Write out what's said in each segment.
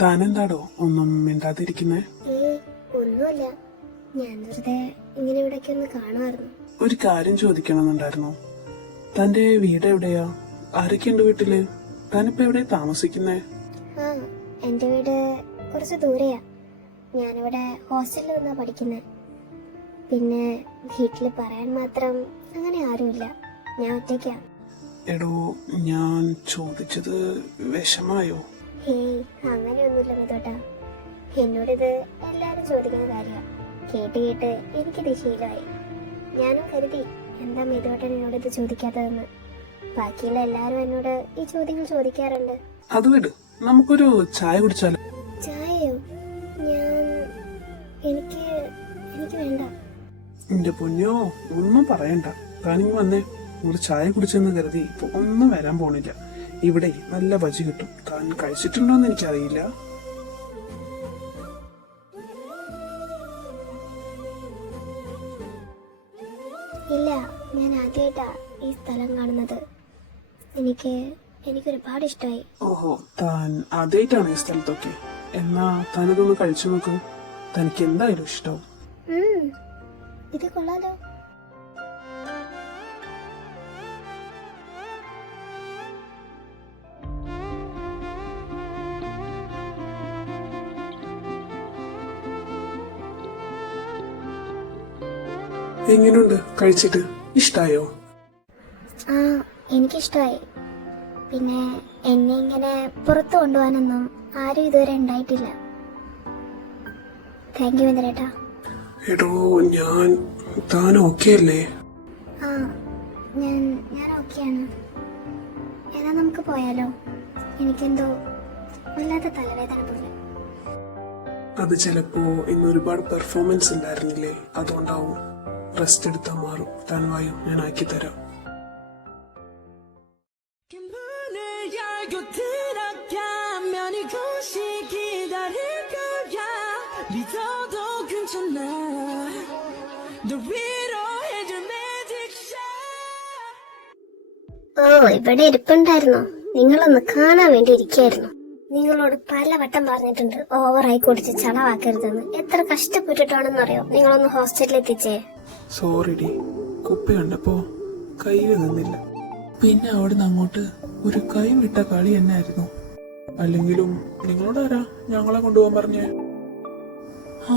താനെന്താടോ ഒന്നും മിണ്ടാതിരിക്കുന്നേ? ഒന്നുമല്ല, ഞാൻ വെറുതെ ഇങ്ങനെ ഇവിടേക്ക് ഒന്ന് കാണുമായിരുന്നു. ഒരു കാര്യം ചോദിക്കണമെന്നുണ്ടായിരുന്നു. തന്റെ വീട് എവിടെയാ? ആരൊക്കെയുണ്ട് വീട്ടില്? താനിപ്പോ എവിടെ താമസിക്കുന്നേ? ആ, എന്റെ വീട് കുറച്ച് ദൂരെയാ. ഞാനിവിടെ ഹോസ്റ്റലിൽ നിന്നാ പഠിക്കുന്നേ. പിന്നെ വീട്ടില് പറയാൻ മാത്രം അങ്ങനെ ആരുമില്ല. ഞാൻ ഒറ്റയ്ക്കാ. എടോ, ഞാൻ ചോദിച്ചത് വിഷമായോ? ഹേയ്, അങ്ങനെയൊന്നുമില്ല മിതോട്ടാ. എന്നോടിത് എല്ലാരും ചോദിക്കുന്ന കാര്യമാണ്. കേട്ട് കേട്ട് എനിക്കിത് ശീലമായി. ഞാനും കരുതി എന്താ മിതോട്ടൻ എന്നോടിത് ചോദിക്കാത്തതെന്ന്. ബാക്കിയുള്ള എല്ലാരും എന്നോട് ഈ ചോദ്യങ്ങൾ ചോദിക്കാറുണ്ട്. അത് വിട്, നമുക്കൊരു ചായ കുടിച്ചാലോ? ചായയോ? എനിക്ക് വേണ്ട. എന്റെ പൊന്നോ, ഒന്നും പറയണ്ട. താനിങ്ങ് വന്നേ, ഒരു ചായ കുടിച്ചെന്ന് കരുതി ഇപ്പൊ ഒന്നും വരാൻ പോണില്ല. ഇവിടെ നല്ല ബജി കിട്ടും. താൻ കഴിച്ചിട്ടുണ്ടോന്ന് എനിക്കറിയില്ല. ഇല്ല, ഞാൻ ആദ്യമായിട്ടാ ഈ സ്ഥലം കാണുന്നത്. എനിക്ക് ഒരുപാട് ഇഷ്ടമായി. ഓഹോ, താൻ ആദ്യമായിട്ടാണ് ഈ സ്ഥലത്തൊക്കെ? എന്നാ താനിതൊന്ന് കഴിച്ചു നോക്ക്. തനിക്ക് എന്തായാലും ഇഷ്ടവും. ഇത് കൊള്ളാലോ. എങ്ങനെയുണ്ട് കഴിച്ചിട്ട്? ഇഷ്ടായോ? ആ, എനിക്കിഷ്ടമായി. പിന്നെ എന്നെ ഇങ്ങനെ പുറത്തു കൊണ്ടുപോകാനൊന്നും ആരും ഇതുവരെ ഉണ്ടായിട്ടില്ല. താങ്ക് യു ഇന്ദ്രേട്ടാ. എടോ, താൻ ഓക്കെ അല്ലേ? ആ, ഞാൻ ഓക്കെയാണ്. എന്നാ നമുക്ക് പോയാലോ? എനിക്കെന്തോ വല്ലാത്ത തലവേദന പോലെ. അത് ചിലപ്പോ ഇന്ന് ഒരുപാട് പെർഫോമൻസ് ഉണ്ടായിരുന്നില്ലേ, അതുകൊണ്ടാവും. റെസ്റ്റ് എടുത്താൽ മാറും. താൻ വായു, ഞാൻ ആക്കി തരാം. ഓ, ഇവിടെ ഇരിപ്പുണ്ടായിരുന്നോ? നിങ്ങളൊന്ന് കാണാൻ വേണ്ടി ഇരിക്കായിരുന്നു. നിങ്ങളോട് പലവട്ടം പറഞ്ഞിട്ടുണ്ട് ഓവറായി കുടിച്ച് ചളവാക്കരുതെന്ന്. എത്ര കഷ്ടപ്പെട്ടിട്ടാണെന്നറിയോ നിങ്ങളൊന്ന് ഹോസ്റ്റലിൽ എത്തിച്ചേ. സോറി ഡി, കുപ്പി കണ്ടപ്പോ കയ്യിൽ നിന്നില്ല. പിന്നെ അവിടുന്ന് അങ്ങോട്ട് ഒരു കൈ വിട്ട കളി എന്നായിരുന്നു. അല്ലെങ്കിലും നിങ്ങളോട് ആരാ ഞങ്ങളെ കൊണ്ടുപോകാൻ പറഞ്ഞേ? ആ,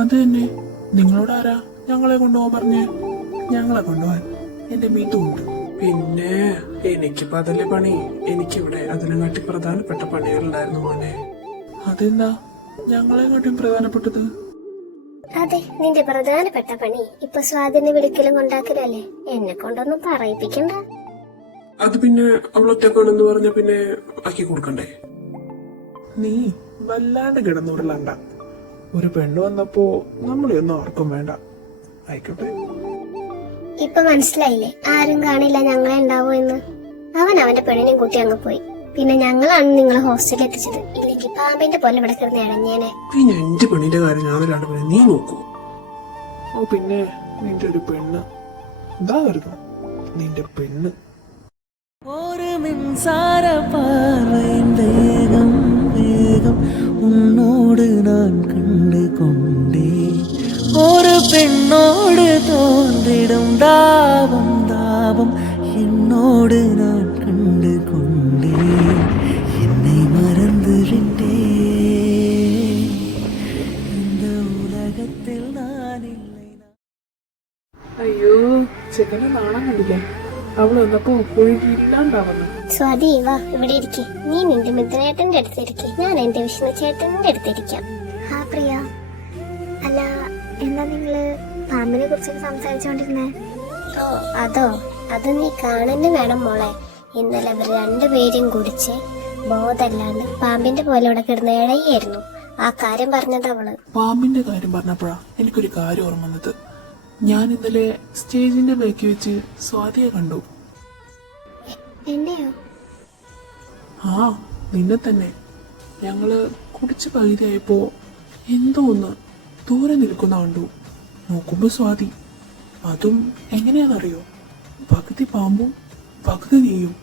അത് തന്നെ. നിങ്ങളോട് ആരാ ഞങ്ങളെ കൊണ്ടുപോകാൻ പറഞ്ഞേ? ഞങ്ങളെ കൊണ്ടുപോകാൻ എന്റെ മീത്തുണ്ട്. പിന്നെ എനിക്കിപ്പോ അതല്ലേ പണി. എനിക്കിവിടെ അതിനെക്കാട്ടി പ്രധാനപ്പെട്ട പണികളുണ്ടായിരുന്നു മോനെ. അതെന്താ ഞങ്ങളെ കാട്ടിയും പ്രധാനപ്പെട്ടത്? അതെ, നിന്റെ പ്രധാനപ്പെട്ട പണി ഇപ്പൊ സ്വാതിനെ വിളിക്കലും കൊണ്ടാക്കലല്ലേ. എന്നെ കൊണ്ടൊന്നും പറയിപ്പിക്കണ്ട. അത് പിന്നെ അവളൊറ്റക്കാണെന്ന് പറഞ്ഞ പിന്നെ ആക്കി കൊടുക്കണ്ടേ? നീ വല്ലാണ്ട് കിടന്നുരുളണ്ട. ഒരു പെണ്ണ് വന്നപ്പോ നമ്മളെയൊന്നും ആർക്കും വേണ്ട. ആയിക്കോട്ടെ. ഇപ്പൊ മനസ്സിലായില്ലേ ആരും കാണില്ല ഞങ്ങളെ ഉണ്ടാവോ എന്ന്? അവൻ അവന്റെ പെണ്ണിനെയും കൂട്ടി അങ്ങ് പോയി. പിന്നെ ഞങ്ങളാണ് നിങ്ങളെ ഹോസ്റ്റലിൽ എത്തിച്ചത്. ഇല്ലെങ്കിൽ പാമ്പിന്റെ പോലെ ഇവിടെ കിടന്ന് ഇടഞ്ഞേനെ. പിന്നെ എന്റെ പെണ്ണിന്റെ കാര്യം ഞാനല്ലാണ്ട് പിന്നെ നീ നോക്കൂ. ഓ, പിന്നെ നിന്റെ ഒരു പെണ്ണ് എന്താ വരുന്നു? നിന്റെ പെണ്ണ് ഒരു മിൻസാര പാർവൈൻ വേഗം വേഗം ഉന്നോട് നാൻ കണ്ടുകൊണ്ടേ ഒരു പെണ്ണോട് തോന്നിടും ദാവം ദാവം എന്നോട് നാൻ കണ്ടുകൊണ്ടേ എന്നെ മറന്നു വിട്ടേ இந்த ഉലകത്തിൽ നാനില്ലേ. അയ്യോ, ചെക്കനെ നാണം കണ്ടില്ലേ? അവള് വന്നപ്പോ ഒഴുകിയില്ലാണ്ടാവുന്നു. സ്വാതി, വാ ഇവിടെ ഇരിക്കെ. നീ നിന്റെ മിത്രേട്ടന്റെ അടുത്തിരിക്കെ, ഞാൻ എന്റെ വിഷ്ണു ചേട്ടന്റെ അടുത്തിരിക്കാം. ആ പ്രിയ, അല്ല എന്താ നിങ്ങള് പാമ്പിനെ കുറിച്ച് സംസാരിച്ചോണ്ടിരുന്നേ? ഓ, അത് നീ കാണുന്നു വേണം മോളെ. ഇന്നലെ അവർ രണ്ടുപേരും കുടിച്ച് ബോധല്ലാണ്ട് പാമ്പിന്റെ പോലെ ഇവിടെ കിടന്ന ഇടയായിരുന്നു. ആ കാര്യം പറഞ്ഞത് അവള്. പാമ്പിന്റെ കാര്യം പറഞ്ഞപ്പോഴാ എനിക്കൊരു കാര്യം ഓർമ്മ വന്നത്. ഞാൻ ഇന്നലെ സ്റ്റേജിന്റെ ബാക്കി വെച്ച് സ്വാതിയെ കണ്ടു. എന്നെയോ? ആ, നിന്നെ തന്നെ. ഞങ്ങള് കുടിച്ച് പകുതിയായപ്പോ എന്തോ ഒന്ന് ദൂരെ നിൽക്കുന്ന കണ്ടു. നോക്കുമ്പോ സ്വാതി. അതും എങ്ങനെയാണെന്നറിയോ? പകുതി പാമ്പും പകുതി നീയും.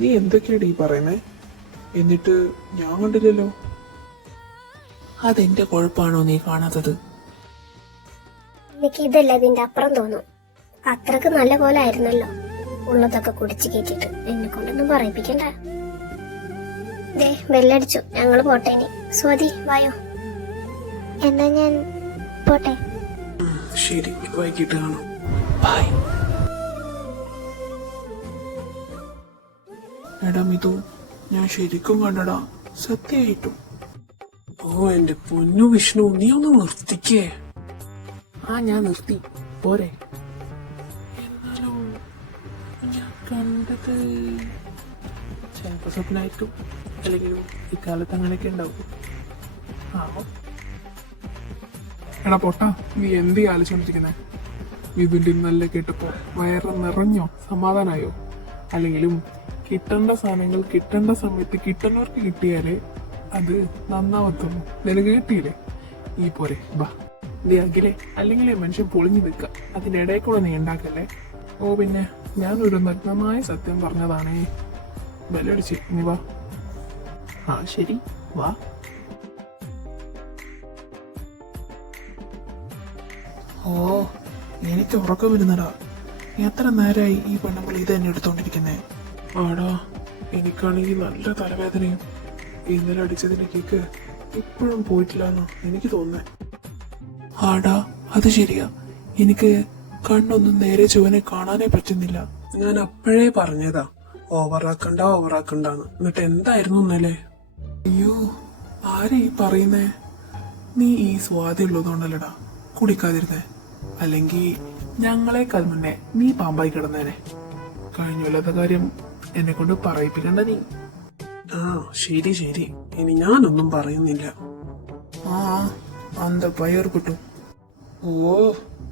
നീ എന്തൊക്കെയാടി ഈ പറയുന്നേ? എന്നിട്ട് ഞാൻ കണ്ടില്ലല്ലോ. അതെന്റെ കുഴപ്പമാണോ നീ കാണാത്തത്? എനിക്ക് ഇതല്ല ഇതിന്റെ അപ്പുറം തോന്നും. അത്രക്ക് നല്ല പോലെ ആയിരുന്നല്ലോ ഉള്ളതൊക്കെ കുടിച്ച് കയറ്റിട്ട്. എന്നെ കൊണ്ടൊന്നും പറയിപ്പിക്കണ്ട. ദേ ബെല്ലടിച്ചു, ഞങ്ങള് പോട്ടെ ഇനി. സ്വാതി വായോ. എന്നാ ഞാൻ പോട്ടെ. ശരി, വൈകിട്ട് കാണാം. ബൈ. എടാ മിതു, ഞാൻ ശരിക്കും കണ്ടടാ, സത്യമായിട്ടും. ഓ എന്റെ പൊന്നു വിഷ്ണു, നീ ഒന്ന് നിർത്തിക്കേ. ആ, ഞാൻ നിർത്തി, പോരെ. എന്നാലും ഞാൻ കണ്ടത് ചിലപ്പോ സ്വപ്നമായിട്ടും അല്ലെങ്കിലും ഇക്കാലത്ത് അങ്ങനെയൊക്കെ ഉണ്ടാവും. ആ എടാ പൊട്ടാ, നീ എന്ത് ആലോചിച്ചോണ്ടിരിക്കുന്നേ? ഇതിന്റെ നല്ല കേട്ടപ്പോ വയറ് നിറഞ്ഞോ? സമാധാനായോ? അല്ലെങ്കിലും കിട്ടേണ്ട സാധനങ്ങൾ കിട്ടേണ്ട സമയത്ത് കിട്ടുന്നവർക്ക് കിട്ടിയാലേ അത് നന്നാവത്തുള്ളൂ. നിനക്ക് കിട്ടിയില്ലേ? ഈ പോരെ, ബാ. നീ അഖിലേ, അല്ലെങ്കിലേ മനുഷ്യൻ പൊളിഞ്ഞു നിൽക്ക. അതിനിടയിൽ കൂടെ നീ ഉണ്ടാക്കല്ലേ. ഓ പിന്നെ, ഞാനൊരു നഗ്നമായ സത്യം പറഞ്ഞതാണേ. ബലടിച്ച് നീ വാ. ആ ശരി, വാ. ഓ, എനിക്ക് ഉറക്കം വരുന്നടാ. എത്ര നേരമായി ഈ പെണ്ണുമ്പോൾ ഇത് തന്നെ എടുത്തോണ്ടിരിക്കുന്നേ. ആടാ, എനിക്കാണെങ്കിൽ നല്ല തലവേദനയും. ഇന്നലെ അടിച്ചതിന്റെ കേക്ക് ഇപ്പോഴും പോയിട്ടില്ലെന്നോ എനിക്ക് തോന്നുന്നേ. ആടാ, അത് ശരിയാ. എനിക്ക് കണ്ണൊന്നും നേരെ ചുവനെ കാണാനേ പറ്റുന്നില്ല. ഞാൻ അപ്പോഴേ പറഞ്ഞതാ ഓവറാക്കണ്ടെന്ന്. എന്നിട്ട് എന്തായിരുന്നു ഇന്നലെ? അയ്യോ, ആരാ ഈ പറയുന്നേ? നീ ഈ സ്വാതി ഉള്ളതുകൊണ്ടല്ലടാ കുടിക്കാതിരുന്നേ. അല്ലെങ്കിൽ ഞങ്ങളെക്കാൾ മുന്നേ നീ പാമ്പായി കിടന്നേനെ. കഴിഞ്ഞല്ലാത്ത കാര്യം എന്നെ കൊണ്ട് പറയിപ്പിക്കണ്ട നീ. ആ ശരി ശരി, ഇനി ഞാനൊന്നും പറയുന്നില്ല. ആ അന്ത പയർ കിട്ടും. ഓ,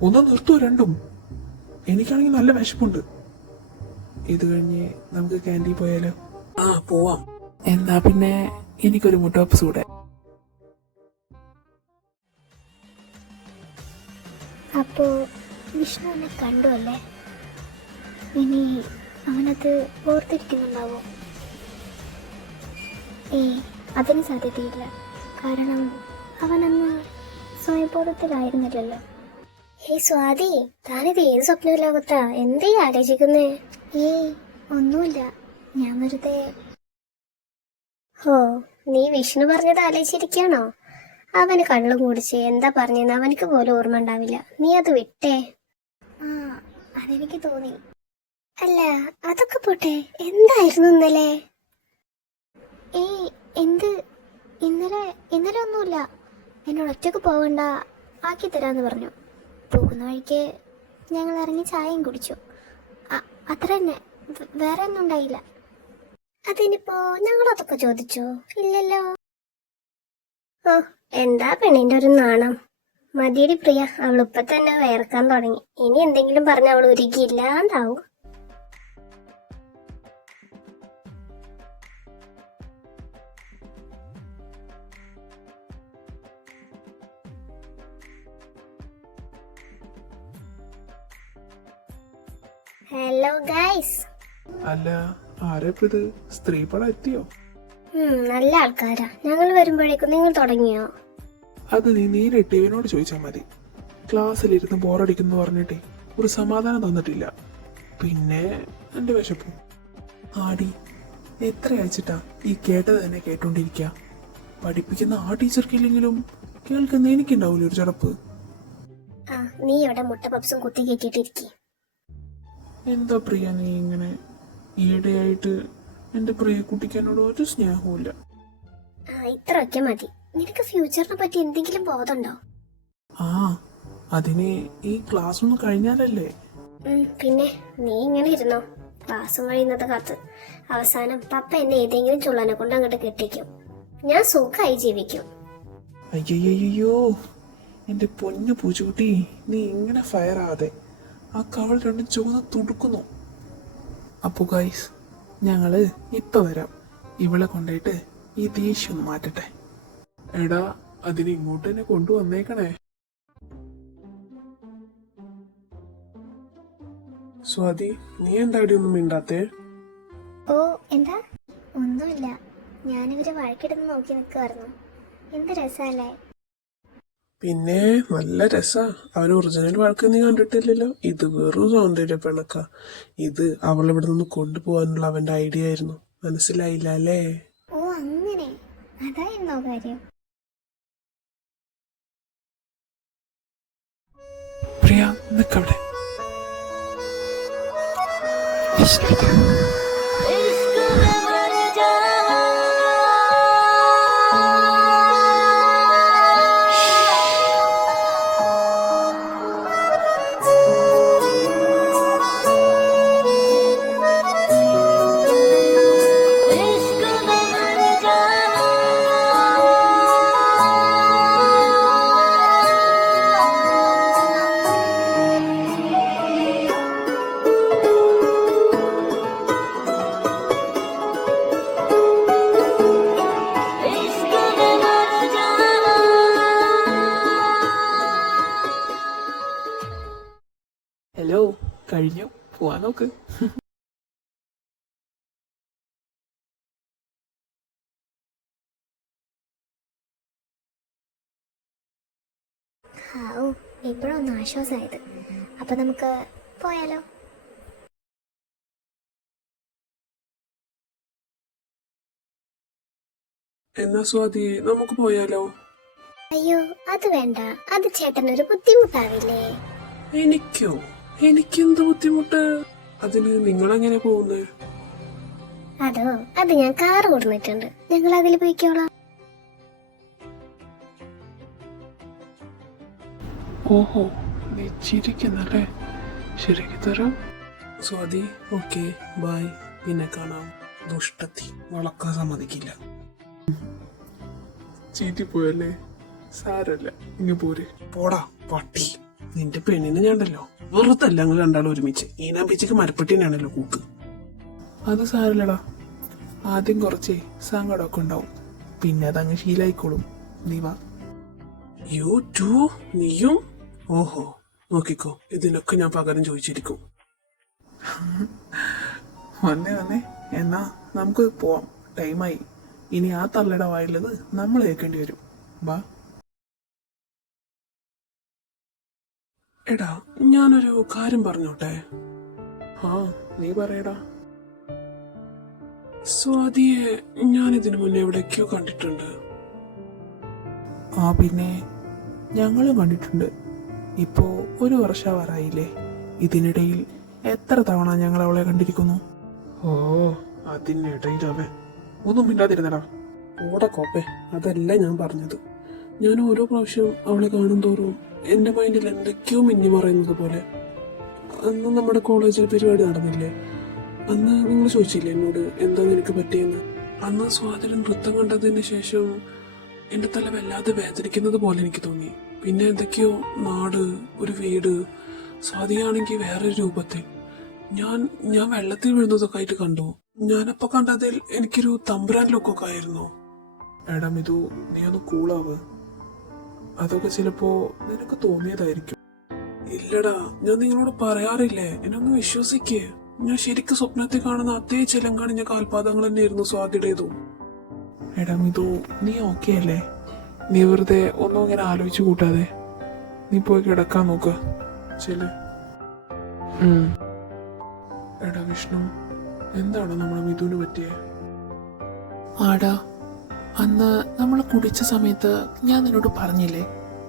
ഒന്ന് നിർത്തൂ രണ്ടും. എനിക്കാണെങ്കിൽ നല്ല വിശപ്പുണ്ട്. ഇത് കഴിഞ്ഞ് നമുക്ക് ക്യാൻറ്റീൻ പോയാലോ? ആ പോവാം. എന്നാ പിന്നെ എനിക്കൊരു മുട്ട പപ്സ് കൂടെ. അപ്പോ വിഷ്ണു എന്നെ കണ്ടു അല്ലേ? ഇനി അവനത് ഓർത്തിരിക്കുന്നുണ്ടാവോ? അതിന് സാധ്യതയില്ല. കാരണം അവനന്ന് സ്വയംബോധത്തിലായിരുന്നില്ലല്ലോ. സ്വാതി, താനിത് ഏത് സ്വപ്ന ലോകത്താ? എന്തേ ആലോചിക്കുന്നേ? ഒന്നുമില്ല, ഞാൻ വെറുതെ. ഹോ, നീ വിഷ്ണു പറഞ്ഞത് ആലോചിച്ചിരിക്കണോ? അവന് കള്ളും കുടിച്ച് എന്താ പറഞ്ഞെന്ന് അവനക്ക് പോലും ഓർമ്മ ഉണ്ടാവില്ല. നീ അത് വിട്ടേ. ആ, അതെനിക്ക് തോന്നി. അല്ല, അതൊക്കെ പോട്ടെ, എന്തായിരുന്നു ഇന്നലെ? എന്ത്? ഇന്നലെ ഒന്നുമില്ല. എന്നോട് ഒറ്റക്ക് പോകണ്ട, ആക്കി തരാന്ന് പറഞ്ഞു. പോകുന്ന വഴിക്ക് ഞങ്ങൾ ഇറങ്ങി ചായയും കുടിച്ചു. അത്ര തന്നെ, വേറെ ഒന്നും ഉണ്ടായില്ല. അതിനിപ്പോ ഞങ്ങളതൊക്കെ ചോദിച്ചോ? ഇല്ലല്ലോ. ഓ, എന്താ പെണ്ണിന്റെ ഒരു നാണം. മതിയടി പ്രിയ, അവൾ ഇപ്പൊ തന്നെ വേർക്കാൻ തുടങ്ങി. ഇനി എന്തെങ്കിലും പറഞ്ഞ അവൾ ഒരുക്കിയില്ലാണ്ടാവും. Hello guys. അല്ല, ആരെപ്പത്? സ്ത്രീ പടം എത്തിയോ? നല്ല ആൾക്കാരാ. ഞങ്ങൾ വരുമ്പോഴേക്കും നിങ്ങൾ തുടങ്ങിയോ? അത് നീ നേരിട്ട് ഇവനോട് ചോദിച്ചാൽ മതി. ക്ലാസ്സിലിരുന്ന് ബോറടിക്കുന്നു പറഞ്ഞിട്ടേ ഒരു സമാധാനം തന്നിട്ടില്ല. പിന്നെ എന്റെ വിശപ്പും. ആടി, എത്ര അയച്ചിട്ടാ ഈ കേട്ടത് തന്നെ കേട്ടോണ്ടിരിക്കുക. പഠിപ്പിക്കുന്ന ആ ടീച്ചർക്കില്ലെങ്കിലും കേൾക്കുന്ന എനിക്കുണ്ടാവൂല ഒരു ചടപ്പ്. നീ ഇവിടെ മുട്ട പപ്സും കുത്തി കയറ്റിട്ടിരിക്കേ. എന്താ പ്രിയ നീ ഇങ്ങനെ? ഈയിടെയായിട്ട് എന്റെ പ്രിയ കുട്ടിക്ക് എന്നോട് ഒരു സ്നേഹവുമില്ല. ഇത്രയൊക്കെ മതി. നിനക്ക് ഫ്യൂച്ചറിനെ പറ്റി എന്തെങ്കിലും ബോധമുണ്ടോ? ആ, അതിന് ഈ ക്ലാസ് ഒന്ന് കഴിഞ്ഞാലല്ലേ. പിന്നെ നീ ഇങ്ങനെ ഇരുന്നോ, ക്ലാസ്സും കഴിയുന്നത് കാത്ത്. അവസാനം പപ്പ എന്നെ ഏതെങ്കിലും ചുള്ളനെ കൊണ്ട് അങ്ങോട്ട് കെട്ടിക്കും. ഞാൻ സുഖമായി ജീവിക്കും. അയ്യോ, എന്റെ പൊന്നു പൂച്ചൂട്ടി, നീ ഇങ്ങനെ ഫയർ ആവാതെ. ആ കവൾ രണ്ടും ചുവന്ന് തുടുക്കുന്നു. അപ്പു ഗൈസ്, ഞങ്ങള് ഇപ്പൊ വരാം. ഇവളെ കൊണ്ടുപോയിട്ട് ഈ ദേഷ്യം ഒന്ന് മാറ്റട്ടെ. എടാ, അതിനെ ഇങ്ങോട്ട് തന്നെ കൊണ്ടുവന്നേക്കണേ. സ്വാതി, നീ എന്താ അവിടെ ഒന്നും മിണ്ടാത്തേ? ഓ എന്താ? ഒന്നുമില്ല, ഞാനിവര് വഴക്കിടുന്ന് നോക്കി നിൽക്കുമായിരുന്നു. എന്ത് രസമല്ലേ? പിന്നെ നല്ല രസാ. അവൻ ഒറിജിനൽ വഴക്ക് നീ കണ്ടിട്ടില്ലല്ലോ. ഇത് വെറും സൗന്ദര്യ പിണക്ക. ഇത് അവളിവിടെ നിന്ന് കൊണ്ടുപോകാനുള്ള അവന്റെ ഐഡിയ ആയിരുന്നു. മനസ്സിലായില്ല അല്ലേ? ഓ അങ്ങനെ, അതായിരുന്നോ കാര്യം? പ്രിയ, നിക്കവിടെ. ഹലോ, കഴിഞ്ഞു. പോവാൻ നോക്ക്. ഓ, ഇപ്പോഴൊന്ന് ആശ്വാസമായത്. അപ്പൊ നമുക്ക് പോയാലോ? എന്നാ സ്വാതി, നമുക്ക് പോയാലോ? അയ്യോ, അത് വേണ്ട. അത് ചേട്ടനൊരു ബുദ്ധിമുട്ടാവില്ലേ? എനിക്കോ? എനിക്കെന്ത് ബുദ്ധിമുട്ട്? അതിന് നിങ്ങളെങ്ങനെ പോകുന്നേ? അതോ, അത് ഞാൻ കാറ് കൊടുത്തിട്ടുണ്ട്. ഞങ്ങൾ അതിൽ പോയിക്കോളാം. ഓഹോ, നീ ചിരിക്കുന്നല്ലേ? ശരിക്ക് തരാം. Swathi, okay, bye. പിന്നെ കാണാം. ദുഷ്ടത്തി, വളക്കാൻ സമ്മതിക്കില്ല. ചീറ്റിപ്പോയല്ലേ? സാരല്ല, ഇങ്ങ് പോരെ. പോടാ പട്ടി. നിന്റെ പെണ്ണിനെ ഞാണ്ടല്ലോ വെറുതല്ല അങ്ങ് രണ്ടാളും ഒരുമിച്ച്. ഈനാമ്പിച്ചക്ക് മരപ്പെട്ടിനാണല്ലോ കൂക്ക്. അത് സാരല്ലടാ. ആദ്യം കുറച്ചേ സങ്കടമൊക്കെ ഉണ്ടാവും, പിന്നെ അതങ്ങ് ശീലായിക്കോളും. നീ വാ. യു ടു, നീയും? ഓഹോ, നോക്കിക്കോ, ഇതിനൊക്കെ ഞാൻ പകരം ചോദിച്ചിരിക്കും. വന്നേ വന്നേ. എന്നാ നമുക്ക് പോവാം. ടൈമായി. ഇനി ആ തള്ളയുടെ വായുള്ളത് നമ്മൾ കേൾക്കേണ്ടി വരും. വാ. എടാ, ഞാനൊരു കാര്യം പറഞ്ഞോട്ടെ? ആ, നീ പറയടാ. സ്വാതിയെ ഞാൻ ഇതിനു മുന്നേ എവിടേക്കോ കണ്ടിട്ടുണ്ട്. ആ പിന്നെ, ഞങ്ങളും കണ്ടിട്ടുണ്ട്. ഇപ്പോ 1 വർഷമാറായില്ലേ? ഇതിനിടയിൽ എത്ര തവണ ഞങ്ങൾ അവളെ കണ്ടിരിക്കുന്നു. ഓ, അതിനിടയിൽ അവൻ ഒന്നും മിണ്ടാതിരുന്നടാ. ഓടെ കോപ്പേ, അതല്ല ഞാൻ പറഞ്ഞത്. ഞാൻ ഓരോ പ്രാവശ്യം അവളെ കാണും തോറും എന്റെ മൈൻഡിൽ എന്തൊക്കെയോ മിന്നി മറയുന്നത് പോലെ. അന്ന് നമ്മുടെ കോളേജിൽ പരിപാടി നടന്നില്ലേ? അന്ന് നിങ്ങൾ ചോദിച്ചില്ലേ എന്നോട് എന്താ നിനക്ക് പറ്റിയെന്ന്? അന്ന് സ്വാതിയുടെ നൃത്തം കണ്ടതിന് ശേഷം എന്റെ തല വല്ലാതെ വേദനിക്കുന്നത് പോലെ എനിക്ക് തോന്നി. പിന്നെ എന്തൊക്കെയോ നാട്, ഒരു വീട്, സ്വാതിയാണെങ്കിൽ വേറൊരു രൂപത്തിൽ. ഞാൻ വെള്ളത്തിൽ വീഴുന്നതൊക്കെ ആയിട്ട് കണ്ടു. ഞാനപ്പോ കണ്ടതിൽ എനിക്കൊരു തമ്പുരാൻ ലുക്കൊക്കെ ആയിരുന്നു. എടാ മിതു, നീ ഒന്ന് കൂളാവ്. അതൊക്കെ ചിലപ്പോ നിനക്ക് തോന്നിയതായിരിക്കും. ഇല്ലടാ, ഞാൻ നിങ്ങളോട് പറയാറില്ലേ, എന്നെ ഒന്ന് വിശ്വസിക്കേ. ഞാൻ ശരിക്കും സ്വപ്നത്തിൽ കാണുന്ന അതേ ചിലങ്കാണിഞ്ഞ കാൽപാദങ്ങൾ തന്നെയായിരുന്നു സ്വാതിയുടേതും. എടാ മിതു, നീ ഓക്കെ അല്ലേ? നീ വെറുതെ ഒന്നും ഇങ്ങനെ ആലോചിച്ചു കൂട്ടാതെ നീ പോയി കിടക്കാൻ നോക്ക്. ചെല്. എടാ വിഷ്ണു, എന്താണ് നമ്മുടെ മിഥുന് പറ്റിയേ? ആടാ, അന്ന് നമ്മൾ കുടിച്ച സമയത്ത് ഞാൻ നിന്നോട് പറഞ്ഞില്ലേ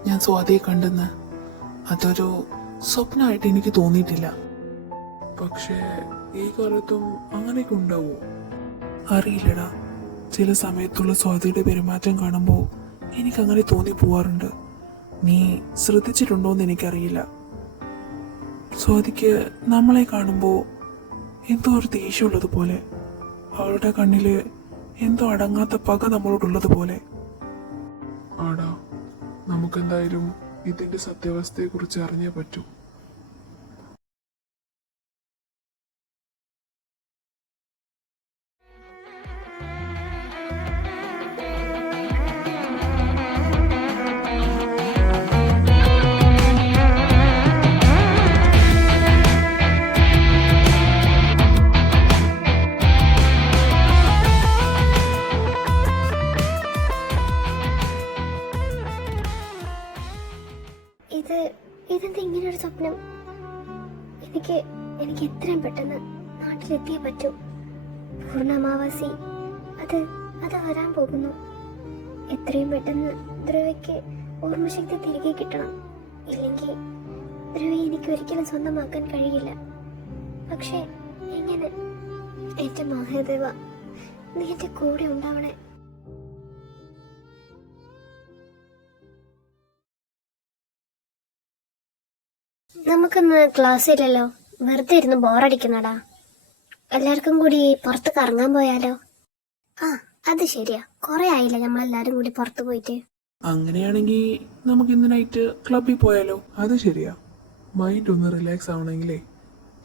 ഞാൻ സ്വാതിയെ കണ്ടെന്ന്. അതൊരു സ്വപ്നമായിട്ട് എനിക്ക് തോന്നിയിട്ടില്ല. പക്ഷേ ഈ കാലത്തും അങ്ങനെയൊക്കെ ഉണ്ടാവോ? അറിയില്ലടാ. ചില സമയത്തുള്ള സ്വാതിയുടെ പെരുമാറ്റം കാണുമ്പോൾ എനിക്കങ്ങനെ തോന്നി പോവാറുണ്ട്. നീ ശ്രദ്ധിച്ചിട്ടുണ്ടോന്ന് എനിക്കറിയില്ല. സ്വാതിക്ക് നമ്മളെ കാണുമ്പോൾ എന്തോ ഒരു ദേഷ്യമുള്ളത് പോലെ, അവളുടെ കണ്ണില് എന്തോ അടങ്ങാത്ത പക നമ്മളോടുള്ളത് പോലെ. ആടാ, നമുക്കെന്തായാലും ഇതിന്റെ സത്യാവസ്ഥയെക്കുറിച്ച് അറിഞ്ഞേ പറ്റൂ. ഇതെന്താ ഇങ്ങനൊരു സ്വപ്നം? എനിക്ക് എത്രയും പെട്ടെന്ന് നാട്ടിലെത്തിയേ പറ്റൂ. പൂർണ്ണമാവാസി അത് വരാൻ പോകുന്നു. എത്രയും പെട്ടെന്ന് ധ്രുവയ്ക്ക് ഓർമ്മശക്തി തിരികെ കിട്ടണം. ഇല്ലെങ്കിൽ ധ്രുവയെ എനിക്ക് ഒരിക്കലും സ്വന്തമാക്കാൻ കഴിയില്ല. പക്ഷെ എങ്ങനെ? എന്റെ മഹാദേവ, നീ എന്റെ കൂടെ ഉണ്ടാവണേ. നമുക്കിന്ന് ക്ലാസ് ഇല്ലല്ലോ, വെറുതെ ഇരുന്ന് ബോറടിക്കുന്നടാ. എല്ലാവർക്കും കൂടി പുറത്ത് കറങ്ങാൻ പോയാലോ? അത് ശരിയാ, കുറെ ആയില്ല നമ്മളെല്ലാരും കൂടി പുറത്ത് പോയിട്ട്. അങ്ങനെയാണെങ്കിൽ നമുക്ക് ഇന്ന് നൈറ്റ് ക്ലബിൽ പോയാലോ? അത് ശരിയാ, മൈൻഡ് ഒന്ന് റിലാക്സ് ആവണമെങ്കിലേ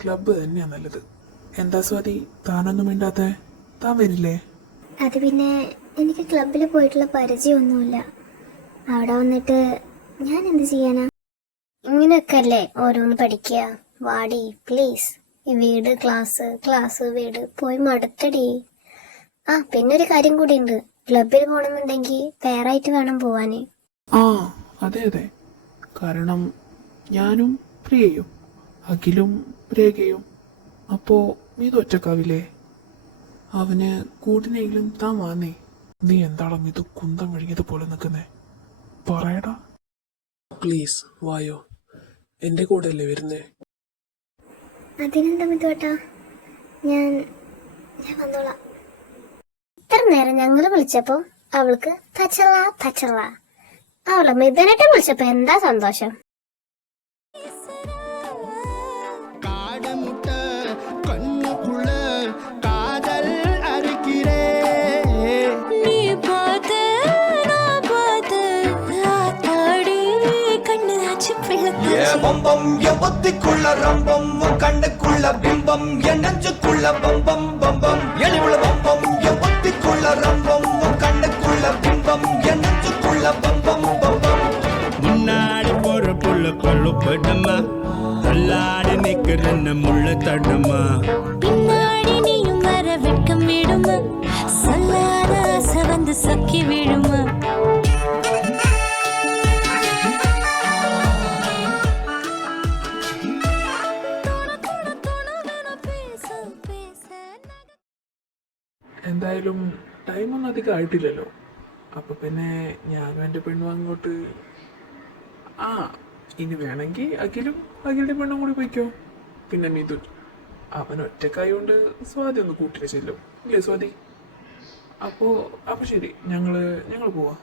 ക്ലബ്ബ് തന്നെയാ നല്ലത്. എന്താ സ്വാതി, താനൊന്നും മിണ്ടാത്തെ? താൻ വരില്ലേ? അത് പിന്നെ എനിക്ക് ക്ലബിൽ പോയിട്ടുള്ള പരിചയമൊന്നുമില്ല. അവിടെ വന്നിട്ട് ഞാൻ എന്ത് ചെയ്യാനാ? ഇങ്ങനെയൊക്കെ അല്ലേ ഓരോന്ന് പഠിക്കുക. വാടി പ്ലീസ്. ഈ വീട് ക്ലാസ്, ക്ലാസ് വീട് പോയി മടുത്തടി. പിന്നെ ഒരു കാര്യം കൂടി ഉണ്ട്, ക്ലബിൽ പോകണമെന്നുണ്ടെങ്കിൽ പേരായിട്ട് വേണം പോവാന്. അതെ അതെ, കാരണം ഞാനും പ്രിയയും അഖിലും രേഖയും. അപ്പോ നീ ഒറ്റക്കാവില്ലേ? അവന് കൂട്ടിനെങ്കിലും താൻ വാന്നേ. നീ എന്താളും ഇത് കുന്തം കഴിഞ്ഞതുപോലെ നിൽക്കുന്നേ? പറയടാ പ്ലീസ്, വായോ, എന്റെ കൂടെ അല്ലേ വരുന്നേ? അതിനെന്താ മിതുവേട്ടാ, ഞാൻ വന്നോളാം. ഇത്ര നേരം ഞങ്ങള് വിളിച്ചപ്പോ അവൾക്ക് തച്ചള്ള. അവളെ മിഥുനേട്ടൻ വിളിച്ചപ്പോ എന്താ സന്തോഷം. பம்பம் என் புத்திக்குள்ள ரம்பம் உன் கண்ணுக்குள்ள பிம்பம் என் நெஞ்சுக்குள்ள பம்பம் பம்பம் எளிவுள்ள பம்பம் என் புத்திக்குள்ள ரம்பம் உன் கண்ணுக்குள்ள பிம்பம் என் நெஞ்சுக்குள்ள பம்பம் பம்பம். முன்னாடி போற புள்ள கொள்ளுப்படமா, தள்ளாடி நிக்கிறன்ன முள்ள தடமா, பின்னாடி நீயும் வர வெட்கம் விடுமா, சொல்லாத ஆசை வந்து சொக்கி விடுமா. എന്തായാലും ടൈമൊന്നും അധികം ആയിട്ടില്ലല്ലോ. അപ്പൊ പിന്നെ ഞാനും എൻ്റെ പെണ്ണും അങ്ങോട്ട്. ഇനി വേണമെങ്കിൽ അഖിലിന്റെ പെണ്ണും കൂടി പോയിക്കോ. പിന്നെ മിഥുൻ, അവൻ ഒറ്റക്കായോണ്ട് സ്വാതി ഒന്ന് കൂട്ടിട്ട് ചെല്ലും, ഇല്ലേ സ്വാതി? അപ്പൊ ശരി, ഞങ്ങള് പോവാ.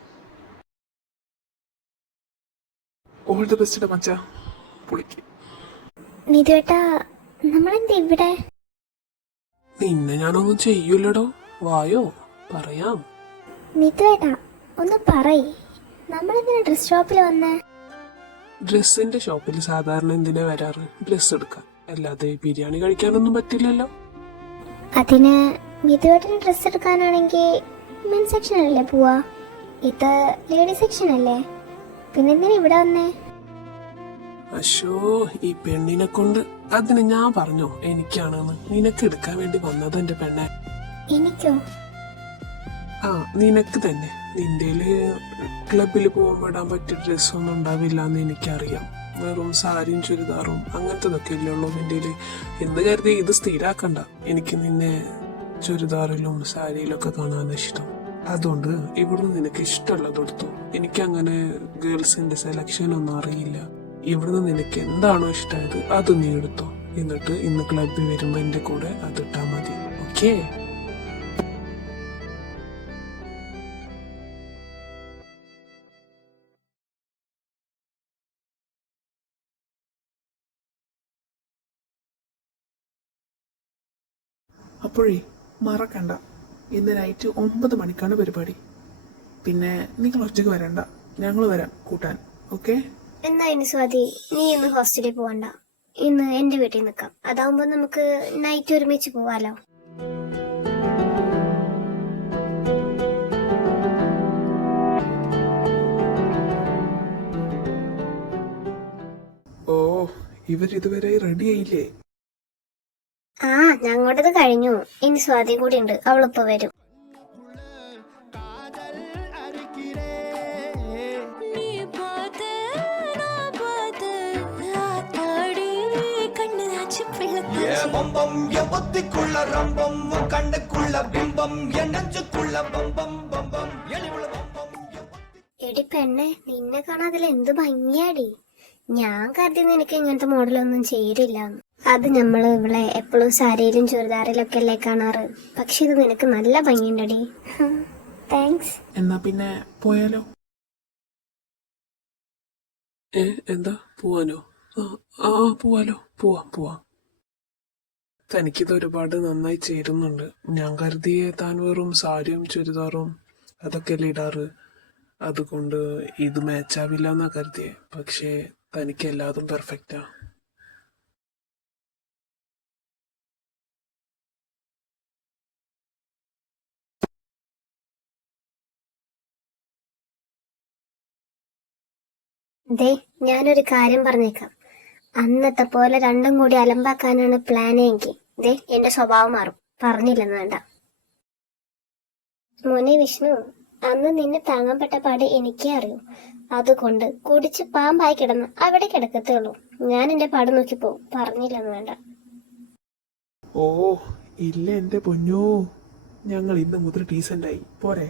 ഓൾ ദി ബെസ്റ്റ് മച്ചാ, പൊളിക്ക്. മിതുവേട്ടാ, നമ്മളെന്താ ഇവിടെ? നിന്നെ ഞാനൊന്നും ചെയ്യൂലടോ, വായോ പറയാം. മിതുവേട്ടാ ഒന്ന് പറയ്, നമ്മളെന്തിനാ ഡ്രസ് ഷോപ്പിൽ വന്നേ? ഡ്രസ്സിന്റെ ഷോപ്പിൽ സാധാരണ എന്തിനാ വരാറ്? ഡ്രസ് എടുക്കാൻ, അല്ലാതെ ബിരിയാണി കഴിക്കാനൊന്നും പറ്റില്ലല്ലോ. അതിന് മിതുവേട്ടന് ഡ്രസ് എടുക്കാനാണെങ്കിൽ മെൻ സെക്ഷൻ അല്ലേ പോവാ, ഇത് ലേഡി സെക്ഷൻ അല്ലേ, പിന്നെന്തിനാ ഇവിടെ വന്നേ? അശോ, ഈ പെണ്ണിനെ കൊണ്ട്. അതിന് ഞാൻ പറഞ്ഞോ എനിക്കാണെന്ന്? നിനക്ക് എടുക്കാൻ വേണ്ടി വന്നത് എന്റെ പെണ്ണെ. എനിക്കോ? നിനക്ക് തന്നെ. നിന്റെയില് ക്ലബിൽ പോകുമ്പോ ഇടാൻ പറ്റിയ ഡ്രസ്സൊന്നും ഉണ്ടാവില്ല എന്ന് എനിക്കറിയാം. വെറും സാരിയും ചുരിദാറും അങ്ങനത്തതൊക്കെ ഇല്ലേ ഉള്ളൂ നിന്റെയില്. എന്ന് കരുതി ഇത് സ്ഥിരാക്കണ്ട. എനിക്ക് നിന്നെ ചുരിദാറിലും സാരിയിലൊക്കെ കാണാൻ ഇഷ്ടം. അതുകൊണ്ട് ഇവിടുന്ന് നിനക്ക് ഇഷ്ടമുള്ളത് എടുത്തു. എനിക്കങ്ങനെ ഗേൾസിന്റെ സെലക്ഷൻ ഒന്നും അറിയില്ല. ഇവിടുന്ന് നിനക്ക് എന്താണോ ഇഷ്ടമായത് അത് നീ എടുത്തോ. എന്നിട്ട് ഇന്ന് ക്ലബിൽ വരുമ്പോ എന്റെ കൂടെ അതിട്ടാ മതി, ഓക്കേ? അപ്പോഴേ മറക്കണ്ട, ഇന്ന് നൈറ്റ് 9 മണിക്കാണ് പരിപാടി. പിന്നെ നിങ്ങൾ ഒറ്റയ്ക്ക് വരണ്ട, ഞങ്ങൾ വരാം കൂട്ടാൻ, ഓക്കെ? എന്നാ ഇനി സ്വാതി, നീ ഇന്ന് ഹോസ്റ്റലിൽ പോവണ്ട. ഇന്ന് എന്റെ വീട്ടിൽ നിൽക്കാം. അതാവുമ്പോ നമുക്ക് നൈറ്റ് ഒരുമിച്ച് പോവാലോ. ഓ, ഇവരിതുവരെ റെഡി ആയില്ലേ? ആ, ഞങ്ങളുടേത് കഴിഞ്ഞു. ഇനി സ്വാതി കൂടി ഉണ്ട്, അവളിപ്പോ വരും. பம்பம் என் பொத்திக்குள்ள ரம்பம் உன் கண்ணுக்குள்ள பிம்பம் என் நெஞ்சுக்குள்ள பம்பம் பம்பம் எளிவுள்ள பம்பம் എടി പെണ്ണെ, നിന്നെ കാണാതിൽ എന്ത് ഭംഗിയാടി. ഞാൻ കരുതി നിനക്ക് ഇങ്ങനത്തെ മോഡലൊന്നും ചേരില്ല. അത് നമ്മള് ഇവിടെ എപ്പോഴും സാരിയിലും ചുരിദാറിലും ഒക്കെ അല്ലേ കാണാറ്. പക്ഷെ ഇത് നിനക്ക് നല്ല ഭംഗിയുണ്ടടി. താങ്ക്സ്. എന്നാ പിന്നെ പോയാലോ? എന്താ പോവാനോ? ആ പോവാലോ, പോവാം. തനിക്കിത് ഒരുപാട് നന്നായി ചേരുന്നുണ്ട്. ഞാൻ കരുതിയ താൻ വെറും സാരിയും ചുരിദാറും അതൊക്കെയല്ലേ ഇടാറ്, അതുകൊണ്ട് ഇത് മാച്ചാവില്ല എന്നാ കരുതിയേ. പക്ഷേ തനിക്ക് എല്ലാതും പെർഫെക്റ്റാ. ദേ, ഞാനൊരു കാര്യം പറഞ്ഞേക്കാം. അന്നത്തെ പോലെ രണ്ടും കൂടി അലമ്പാക്കാനാണ് പ്ലാനെങ്കിൽ ദേ എന്റെ സ്വഭാവം മാറും. പറഞ്ഞില്ലെന്ന് വേണ്ട. മോനെ വിഷ്ണു, അന്ന് നിന്നെ താങ്ങാൻ പാട് എനിക്കേ അറിയൂ. അതുകൊണ്ട് കുടിച്ച് പാമ്പായി കിടന്ന് അവിടെ കിടക്കത്തേ ഉള്ളൂ. ഞാൻ എന്റെ പാട് നോക്കി പോവും. പറഞ്ഞില്ലെന്ന് വേണ്ട. ഓ ഇല്ല എന്റെ പൊന്നോ, ഞങ്ങൾ ഇന്ന് മുതൽ ഡീസൻ്റായി പോരെ.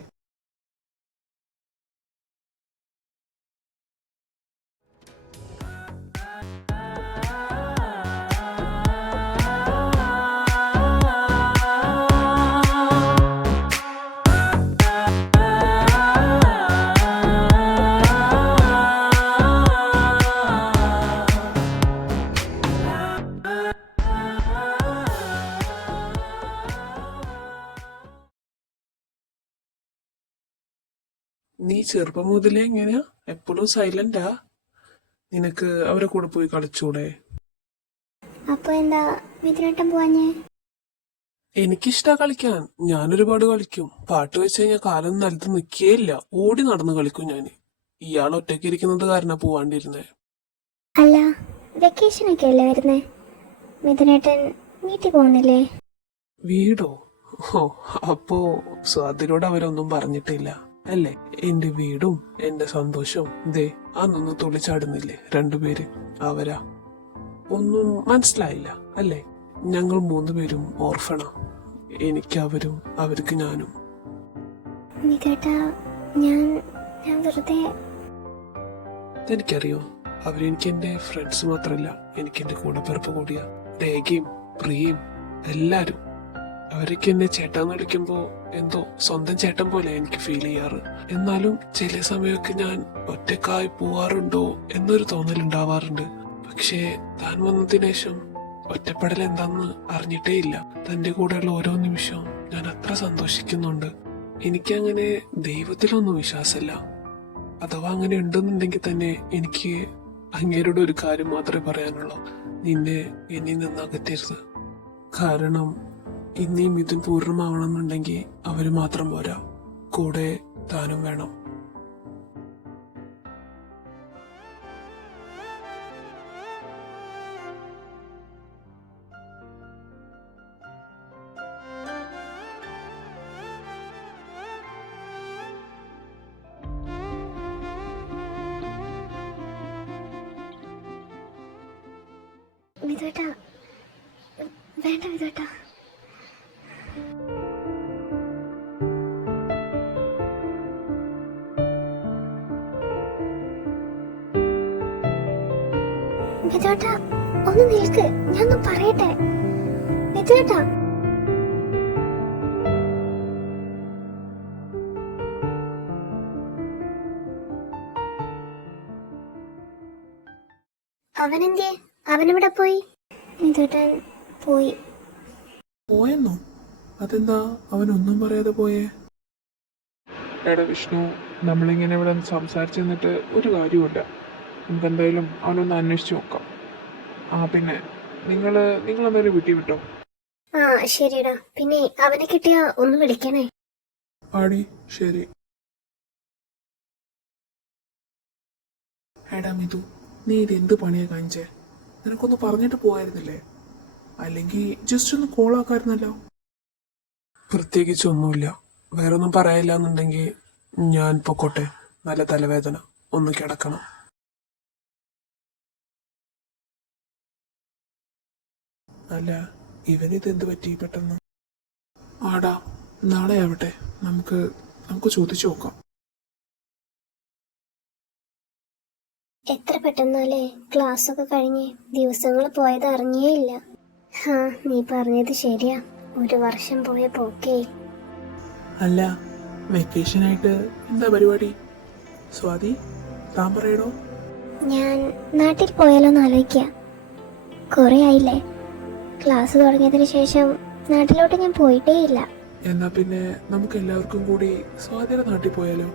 നീ ചെറുപ്പം മുതലേ എങ്ങനെയാ എപ്പോഴും സൈലന്റാ? നിനക്ക് അവരെ കൂടെ പോയി കളിച്ചൂടെ? അപ്പൊ എന്താ മിഥുനേട്ടൻ പോവാഞ്ഞേ? എനിക്കിഷ്ടാ കളിക്കാൻ. ഞാൻ ഒരുപാട് കളിക്കും. പാട്ട് വെച്ച് കഴിഞ്ഞാൽ കാലം നിലത്ത് നിൽക്കുകയില്ല, ഓടി നടന്ന് കളിക്കും ഞാന്. ഇയാൾ ഒറ്റയ്ക്ക് ഇരിക്കുന്നത് കാരണം പോവാണ്ടിരുന്നേ. അല്ല, വെക്കേഷനൊക്കെ അല്ലേ വരുന്നേ? മിഥുനേട്ടൻ വീട്ടിൽ പോകുന്നില്ലേ? വീടോ? ഓ, അപ്പോ സ്വാതിനോട് അവരൊന്നും പറഞ്ഞിട്ടില്ല അല്ലേ? എന്റെ വീടും എന്റെ സന്തോഷവും ദേ അന്നൊന്നും തുള്ളിച്ചാടുന്നില്ലേ രണ്ടുപേര്? അവരാ ഒന്നും മനസ്സിലായില്ല അല്ലേ? ഞങ്ങൾ 3 പേരും ഓർഫണാ. എനിക്ക് അവരും അവർക്ക് ഞാനും. ഞാൻ വെറുതെ. എനിക്കറിയോ, അവരെനിക്ക് എന്റെ ഫ്രണ്ട്സ് മാത്രല്ല, എനിക്ക് എന്റെ കൂടെപ്പിറപ്പ് കൂടിയാ. രേഖയും പ്രിയയും എല്ലാരും. അവരൊക്കെ എന്നെ ചേട്ടാന്ന് വിളിക്കുമ്പോ എന്തോ സ്വന്തം ചേട്ടൻ പോലെ എനിക്ക് ഫീൽ ചെയ്യാറ്. എന്നാലും ചില സമയമൊക്കെ ഞാൻ ഒറ്റക്കായി പോവാറുണ്ടോ എന്നൊരു തോന്നലുണ്ടാവാറുണ്ട്. പക്ഷേ താൻ വന്നതിന് ശേഷം ഒറ്റപ്പെടൽ എന്താന്ന് അറിഞ്ഞിട്ടേ ഇല്ല. തന്റെ കൂടെയുള്ള ഓരോ നിമിഷവും ഞാൻ അത്ര സന്തോഷിക്കുന്നുണ്ട്. എനിക്കങ്ങനെ ദൈവത്തിലൊന്നും വിശ്വാസമില്ല. അഥവാ അങ്ങനെ ഉണ്ടെന്നുണ്ടെങ്കിൽ തന്നെ എനിക്ക് അങ്ങേരോട് ഒരു കാര്യം മാത്രമേ പറയാനുള്ളൂ: നിന്നെ എന്നിൽ നിന്ന് അകറ്റരുത്. കാരണം ഇനിയും ഇതിൽ പൂർണ്ണമാവണമെന്നുണ്ടെങ്കിൽ അവര് മാത്രം പോരാ, കൂടെ താനും വേണം. മിഥുനേട്ടാ, വേണ്ട മിഥുനേട്ടാ. മിഥുനേട്ടാ, ഒന്ന് നിൽക്ക്, ഞാനൊന്ന് പറയട്ടെ. മിഥുനേട്ടാ, അവനെന്തേ? അവനെവിടെ പോയി? മിഥുനേട്ടൻ പോയി. പോയെന്നോ? അതെന്താ അവനൊന്നും പറയാതെ പോയേ? എടാ വിഷ്ണു, നമ്മളിങ്ങനെ ഇവിടെ സംസാരിച്ചു നിന്നിട്ട് ഒരു കാര്യമില്ല. നമുക്ക് എന്തായാലും അവനൊന്ന് അന്വേഷിച്ച് നോക്കാം. ആ പിന്നെ നിങ്ങൾ എന്തായാലും വീട്ടിൽ വിട്ടോ. ആ ശരിടാ. പിന്നെ അവനെ കിട്ടിയ ഒന്ന് വിളിക്കണേ. ആടി ശരി. എടാ മിതു, നീ ഇത് എന്ത് പണിയാ കാണിച്ചേ? നിനക്കൊന്ന് പറഞ്ഞിട്ട് പോകായിരുന്നില്ലേ? അല്ലെങ്കിൽ ജസ്റ്റ് ഒന്ന് കോൾ ആക്കായിരുന്നല്ലോ. പ്രത്യേകിച്ചൊന്നുമില്ല. വേറൊന്നും പറയാനില്ല എന്നുണ്ടെങ്കിൽ ഞാൻ പൊക്കോട്ടെ. നല്ല തലവേദന, ഒന്ന് കിടക്കണം. അല്ല, ഇവനിത് എന്ത് പറ്റി പെട്ടെന്ന്? ആടാ, നാളെ ആവട്ടെ, നമുക്ക് ചോദിച്ചു നോക്കാം. എത്ര പെട്ടെന്നല്ലേ ക്ലാസ് ഒക്കെ കഴിഞ്ഞ് ദിവസങ്ങൾ പോയത് അറിഞ്ഞേ ഇല്ല. ഹാ, നീ പറഞ്ഞത് ശരിയാ. 1 വർഷം പോയ പോക്കേ. അല്ല, വെക്കേഷനായിട്ട് എന്താ പരിപാടി? സ്വാതി, താൻ പറയടോ. ഞാൻ നാട്ടിൽ പോയാലോന്ന് ആലോചിക്കുക. കുറെ ആയില്ലേ ക്ലാസ് തുടങ്ങിയതിന് ശേഷം നാട്ടിലോട്ട് ഞാൻ പോയിട്ടേ ഇല്ല. എന്നാ പിന്നെ നമുക്ക് എല്ലാവർക്കും കൂടി സ്വാതിയുടെ നാട്ടിൽ പോയാലോ?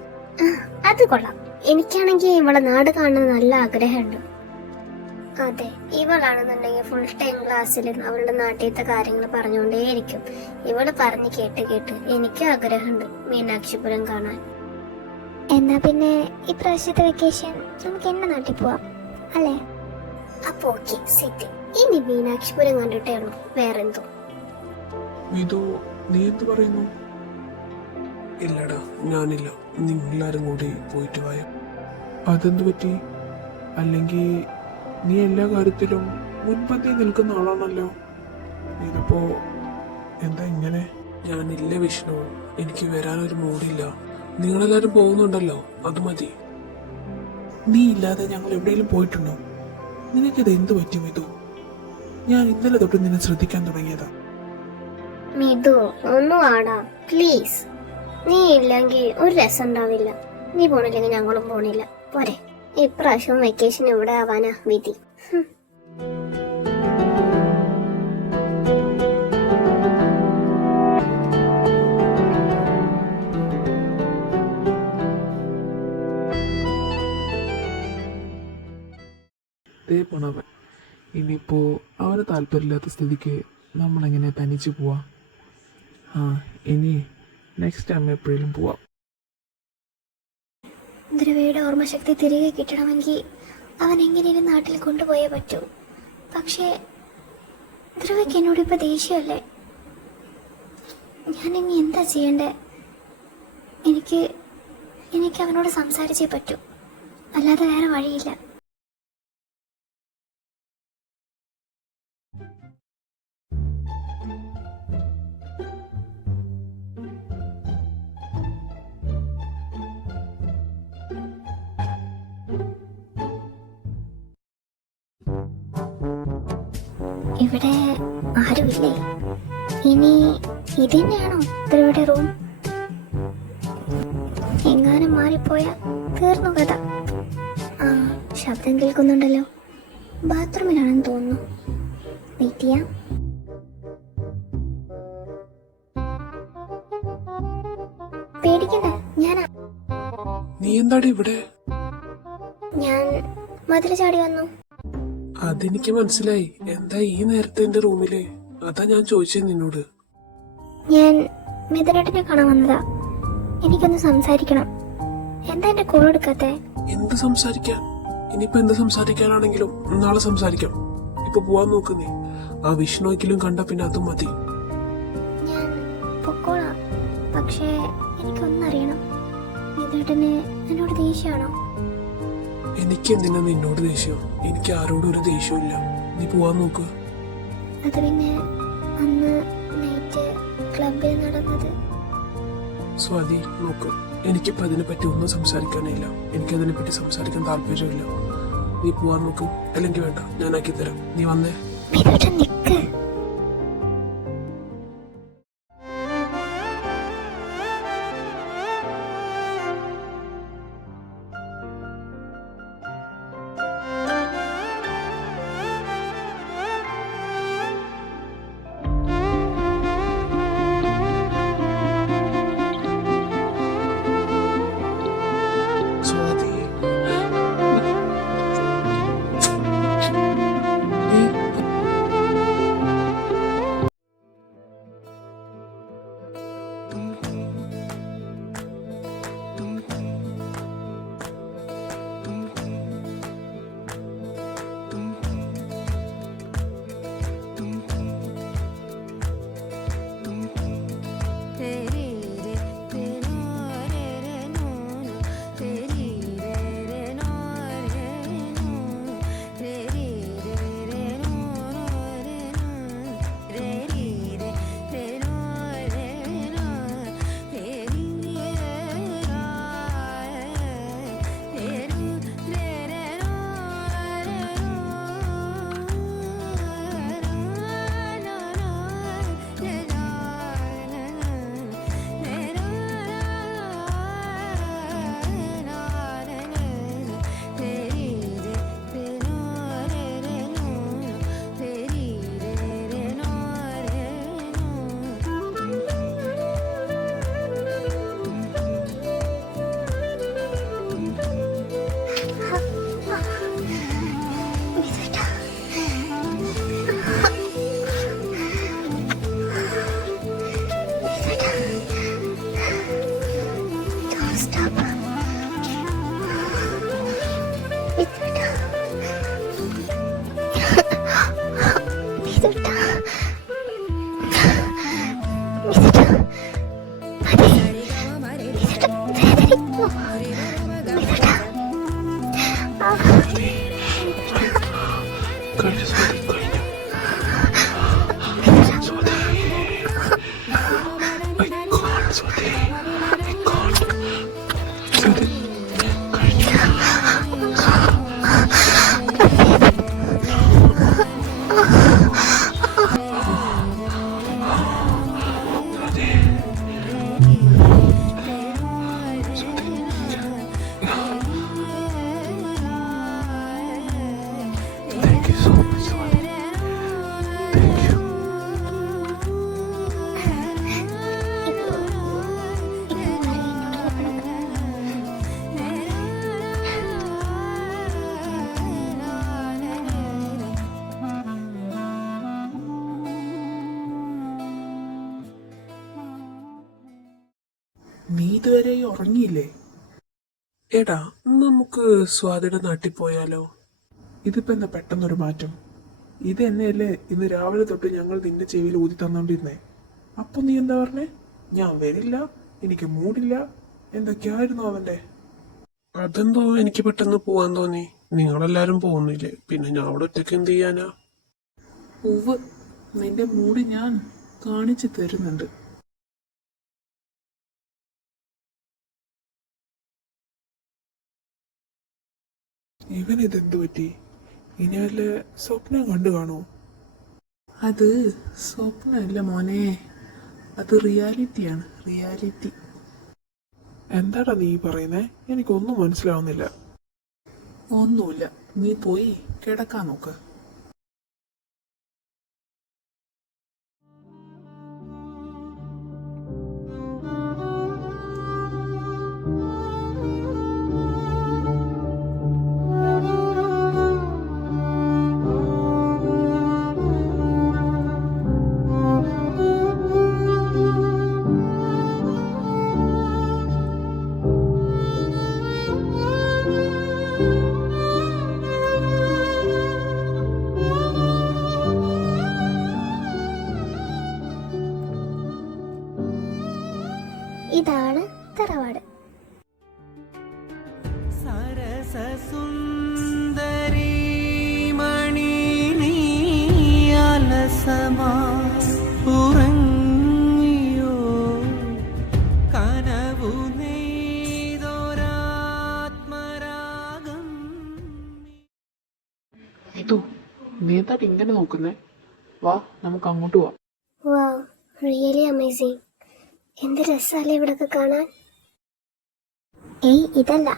ആ, അത് കൊള്ളാം. എനിക്കാണെങ്കിൽ ഇവളെ നാട് കാണാൻ നല്ല ആഗ്രഹമുണ്ട്. അതെ, ഇവളാണെന്നുണ്ടെങ്കിൽ ഫുൾ ടൈം ക്ലാസ്സിൽ അവളുടെ നാട്ടിലത്തെ കാര്യങ്ങൾ പറഞ്ഞുകൊണ്ടേയിരിക്കും. ഇവള് പറഞ്ഞ് കേട്ട് കേട്ട് എനിക്ക് ആഗ്രഹമുണ്ട് മീനാക്ഷിപുരം കാണാൻ. എന്നാ പിന്നെ ഇപ്രാവശ്യത്തെ വെക്കേഷൻ നമുക്ക് എന്നെ നാട്ടിൽ പോവാം അല്ലേ? അപ്പൊ ഓക്കെ, സെറ്റ്. ഇനി മീനാക്ഷിപുരം കണ്ടിട്ടേ ഉള്ളൂ, വേറെന്തോ. മിതു, നീ എന്ത് പറയുന്നു? ഇല്ലടാ, ഞാനില്ല. നിങ്ങളെല്ലാരും കൂടി പോയിട്ട് പോയ. അതെന്ത് പറ്റി? അല്ലെങ്കിൽ നീ എല്ലാ കാര്യത്തിലും മുൻപന്തി നിൽക്കുന്ന ആളാണല്ലോ. ഇതിപ്പോ എന്താ ഇങ്ങനെ? ഞാനില്ല വിഷ്ണു, എനിക്ക് വരാനൊരു മൂടില്ല. നിങ്ങളെല്ലാരും പോകുന്നുണ്ടല്ലോ, അത് മതി. നീ ഇല്ലാതെ ഞങ്ങൾ എവിടെയെങ്കിലും പോയിട്ടുണ്ടോ? നിനക്കിത് എന്ത് പറ്റി മിതു? ഞാൻ ഇന്നലെ തൊട്ട് നിന്നെ ശ്രദ്ധിക്കാൻ തുടങ്ങിയതാ. മിതു, ഒന്നും ആടാ പ്ലീസ്. നീ ഇല്ലെങ്കിൽ ഒരു രസം ഉണ്ടാവില്ല. നീ പോണില്ലെങ്കിൽ ഞങ്ങളും പോണില്ല. പോരെ, ഇപ്രാവശ്യം വെക്കേഷൻ എവിടെ ആവാനാ വിധി. ദേ പോണവൻ. ഇനിയിപ്പോ അവന് താല്പര്യമില്ലാത്ത സ്ഥിതിക്ക് നമ്മളെങ്ങനെ തനിച്ച് പോവാ? ആ, ഇനി നെക്സ്റ്റ് ടൈം എപ്പോഴേലും പോവാം. ധ്രുവയുടെ ഓർമ്മശക്തി തിരികെ കിട്ടണമെങ്കിൽ അവൻ എങ്ങനെയും നാട്ടിൽ കൊണ്ടുപോയേ പറ്റൂ. പക്ഷേ ധ്രുവയ്ക്ക് എന്നോട് ഇപ്പൊ ദേഷ്യമല്ലേ? ഞാൻ ഇനി എന്താ ചെയ്യണ്ടേ? എനിക്ക് അവനോട് സംസാരിച്ചേ പറ്റൂ, അല്ലാതെ വേറെ വഴിയില്ല. ഇവിടെ ആരുമില്ലേ? ഇനി ഇത് തന്നെയാണോ ധ്രുവയുടെ റൂം? എങ്ങാനും മാറിപ്പോയാ തീർന്നു കഥ. ആ, ശബ്ദം കേൾക്കുന്നുണ്ടല്ലോ. ബാത്റൂമിലാണെന്ന് തോന്നുന്നു. വെയിറ്റ് ചെയ്യാം. പേടിക്കണ്ട, നീ എന്താടി ഇവിടെ? ഞാൻ മതിൽ ചാടി വന്നു. അതെനിക്ക് മനസ്സിലായി. എന്താ ഈ നേരത്തെ എന്റെ റൂമില്? അതാ ഞാൻ ചോദിച്ചത് നിന്നോട്. ഞാൻ മിഥുനേട്ടനെ കാണാൻ വന്നതാ. എനിക്കൊന്ന് സംസാരിക്കണം. എന്താ എന്റെ കോൾ എടുക്കാത്തെ? എന്ത് സംസാരിക്കാൻ? ഇനിയിപ്പോ എന്ത് സംസാരിക്കാനാണെങ്കിലും നാളെ സംസാരിക്കാം. ഇപ്പൊ പോവാൻ നോക്കുന്നേ. ആ വിഷ്ണുവെങ്കിലും കണ്ട പിന്നെ അതും മതി. ഞാൻ പൊക്കോളാം. പക്ഷേ എനിക്കൊന്നറിയണം. മിഥുനേട്ടന് എന്നോട് ദേഷ്യമാണോ? എനിക്ക് എന്തിനാ നിന്നോട് ദേഷ്യം? എനിക്ക് ആരോടും ഒരു ദേഷ്യമില്ല. നീ പോവാൻ നോക്ക്. അത് പിന്നെ അന്ന് നൈറ്റ് ക്ലബിൽ നടന്നത്. സ്വാതി, നോക്ക്, എനിക്കിപ്പോ അതിനെപ്പറ്റി ഒന്നും സംസാരിക്കാനില്ല. എനിക്കതിനെപ്പറ്റി സംസാരിക്കാൻ താല്പര്യമില്ല. നീ പോവാൻ നോക്ക്. അല്ലെങ്കിൽ വേണ്ട, ഞാനാക്കി തരാം. നീ വന്നേ. മിഥുനേട്ടൻ നിക്ക്. സ്വാതി കഴിഞ്ഞു സ്വാതി കഴിഞ്ഞു Swathi I can't Swathi I can't Swathi കഴിഞ്ഞു Swathi Thank you so much, Swati. Thank you. നീ ഇതുവരെ ഉറങ്ങിയില്ലേ? എടാ നമുക്ക് സ്വാതിയുടെ നാട്ടിൽ പോയാലോ? ഇതിപ്പോ എന്താ പെട്ടെന്നൊരു മാറ്റം? ഇത് തന്നെയല്ലേ ഇന്ന് രാവിലെ തൊട്ട് ഞങ്ങൾ നിന്റെ ചെവിയിൽ ഊതി തന്നോണ്ടിരുന്നേ. അപ്പൊ നീ എന്താ പറഞ്ഞേ? ഞാൻ വരില്ല, എനിക്ക് മൂടില്ല, എന്തൊക്കെയായിരുന്നു അവന്റെ? അതെന്തോ എനിക്ക് പെട്ടെന്ന് പോവാൻ തോന്നി. നിങ്ങളെല്ലാരും പോകുന്നില്ലേ, പിന്നെ ഞാൻ അവിടെ ഒറ്റയ്ക്ക് എന്ത് ചെയ്യാനാ? ഉവ്, നിന്റെ മൂഡ് ഞാൻ കാണിച്ചു തരുന്നുണ്ട്. ഇവനിതെന്തു പറ്റി? ഇനി വല്ല സ്വപ്നം കണ്ടു കാണോ? അത് സ്വപ്നമല്ല മോനെ, അത് റിയാലിറ്റിയാണ്, റിയാലിറ്റി. എന്താടാ നീ പറയുന്നേ? എനിക്കൊന്നും മനസ്സിലാവുന്നില്ല. ഒന്നുമില്ല, നീ പോയി കിടക്കാൻ നോക്ക്. ഇതാണ് തറവാട്. സരസസുന്ദരി മണി നീ അലസമാ ഉറങ്ങിയോ കനവു നെയ്തൊരാത്മരാഗം. ഇതു നീ എന്താ ഇങ്ങനെ നോക്കുന്നേ? വാ, നമുക്ക് അങ്ങോട്ട് പോവാം. വാവ്, റിയലി അമേസിങ്. എന്ത് രസമല്ലേ ഇവിടൊക്കെ കാണാൻ. ഏയ് ഇതല്ല,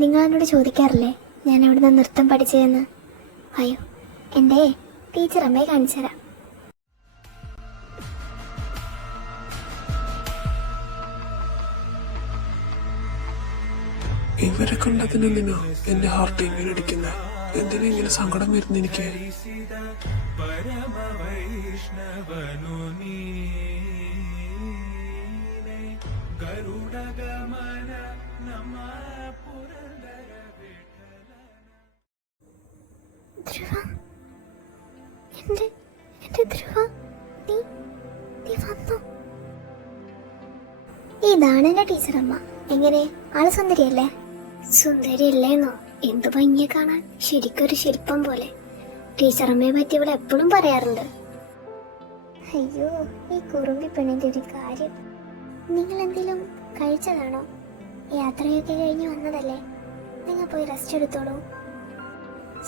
നിങ്ങൾ എന്നോട് ചോദിക്കാറില്ലേ ഞാൻ എവിടുന്ന് നൃത്തം പഠിച്ചതെന്ന്? അയ്യോ, എൻ്റെ ടീച്ചർ അമ്മയെ കാണിച്ചുതരാം. ഇവരെ കണ്ടതിനെന്തിനാ എന്റെ ഹാർട്ട് ഇങ്ങനെ അടിക്കുന്നത്? എന്തിനാ ഇങ്ങനെ സങ്കടം വരുന്ന എനിക്ക്? പരമവൈഷ്ണവനു നീ ഗരുഡഗമന നമ പുരന്ദര വിഠല. ധ്രുവ, എൻ്റെ ധ്രുവ, നീ വന്നു. ഇതാണ് എൻ്റെ ടീച്ചറമ്മ. എങ്ങനെ, ആള് സുന്ദരിയല്ലേ? സുന്ദരിയല്ലേന്നോ? എന്ത് ഭംഗിയെ കാണാൻ, ശരിക്കൊരു ശില്പം പോലെ. ടീച്ചറമ്മയെ പറ്റി ഇവിടെ എപ്പോഴും പറയാറുണ്ട്. അയ്യോ, ഈ കുറുമ്പി പെണ്ണിന്റെ ഒരു കാര്യം. നിങ്ങൾ എന്തെങ്കിലും കഴിച്ചതാണോ? യാത്രയൊക്കെ കഴിഞ്ഞ് വന്നതല്ലേ, നിങ്ങൾ പോയി റെസ്റ്റ് എടുത്തോളൂ.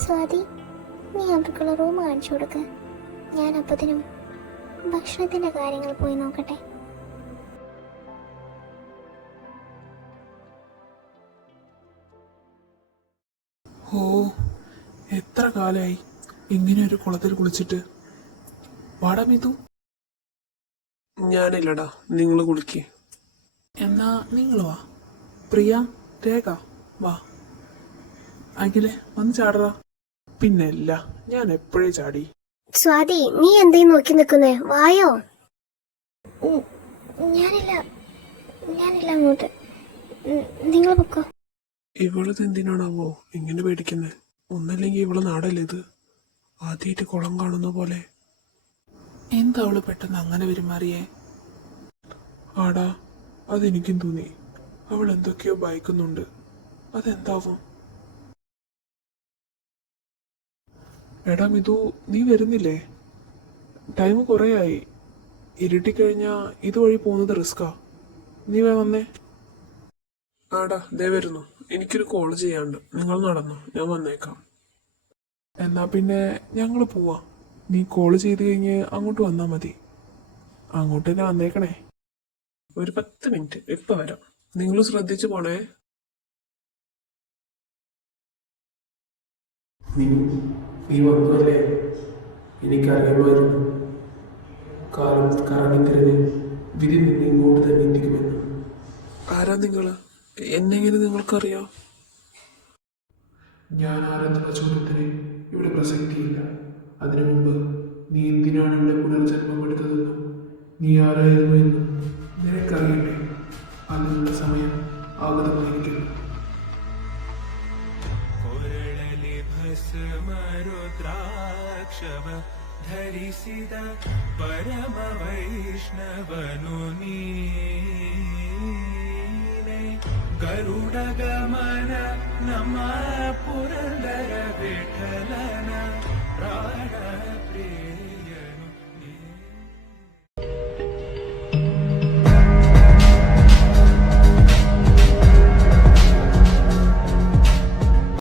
സ്വാതി, നീ അവർക്കുള്ള റൂം കാണിച്ചു കൊടുക്ക. ഞാൻ അപ്പത്തിനും ഭക്ഷണത്തിന്റെ കാര്യങ്ങൾ പോയി നോക്കട്ടെ. ഓ, എത്ര കാലായി ഇങ്ങനെ ഒരു കുളത്തിൽ കുളിച്ചിട്ട്. വാടാ മിതു. ഞാനില്ലടാ, നിങ്ങൾ കുളിക്ക്. എന്നാ നിങ്ങൾ വാ. പ്രിയ, രേഖ, വാ. അഖിലെ, വന്ന് ചാടറാ. പിന്നല്ല, ഞാൻ എപ്പോഴേ ചാടി. സ്വാതി, നീ എന്തേ നോക്കി നിൽക്കുന്നേ? വായോ. ഞാനില്ല അങ്ങോട്ട്, നിങ്ങൾ പൊക്കോ. ഇവളത് എന്തിനാണാവോ ഇങ്ങനെ പേടിക്കുന്നത്? ഒന്നല്ലെങ്കിൽ ഇവള് നാടല്ലേ ഇത്? ആദ്യമായിട്ട് കുളം കാണുന്ന പോലെ. എന്താ അവള് പെട്ടെന്ന് അങ്ങനെ പെരുമാറിയേ? ആടാ, അതെനിക്കും തോന്നി. അവൾ എന്തൊക്കെയോ ഭയക്കുന്നുണ്ട്. അതെന്താവും? എടാ മിതു, നീ വരുന്നില്ലേ? ടൈം കുറേ ആയി. ഇരുട്ടിക്കഴിഞ്ഞാ ഇതുവഴി പോകുന്നത് റിസ്കാ. നീ വന്നേ. ആടാ ദേ വരുന്നു. എനിക്കൊരു കോൾ ചെയ്യാണ്ട്. നിങ്ങൾ നടന്നു, ഞാൻ വന്നേക്കാം. എന്നാ പിന്നെ ഞങ്ങൾ പോവാ. നീ കോൾ ചെയ്ത് കഴിഞ്ഞ് അങ്ങോട്ട് വന്നാ മതി. അങ്ങോട്ട് തന്നെ വന്നേക്കണേ. ഒരു 10 മിനിറ്റ് ഇപ്പൊ വരാം. നിങ്ങൾ ശ്രദ്ധിച്ചു പോണേ. നീ വന്നല്ലേ? എനിക്കറിയാമായിരുന്നു കാലം കറങ്ങിത്തിരിഞ്ഞ് വിധി നിന്ന് ഇങ്ങോട്ട് തന്നെ എത്തിക്കുമെന്ന്. ആരാ നിങ്ങള്? എന്നെങ്ങനെ നിങ്ങൾക്കറിയാം? ഞാൻ ആരെന്നുള്ള ചോദ്യത്തിന് ഇവിടെ പ്രസക്തിയില്ല. അതിനു മുമ്പ് നീ എന്തിനാണ് ഇവിടെ പുനർജന്മം എടുത്തതെന്നും നീ ആരായിരുന്നു എന്നും നിനക്കറിയട്ടെ. അതിനുള്ള സമയം ആഗതമായിരിക്കുന്നു. ಕೊರಳಲಿ ಭಸ್ಮರುದ್ರಾಕ್ಷವ ಧರಿಸಿದ ಪರಮ ವೈಷ್ಣವನು ನೀನೆ. ಗರುಡ ಗಮನ ನಮ್ಮ ಪುರಂದರ ವಿಠಲನ ಪ್ರಾಣ ಪ್ರಿಯ.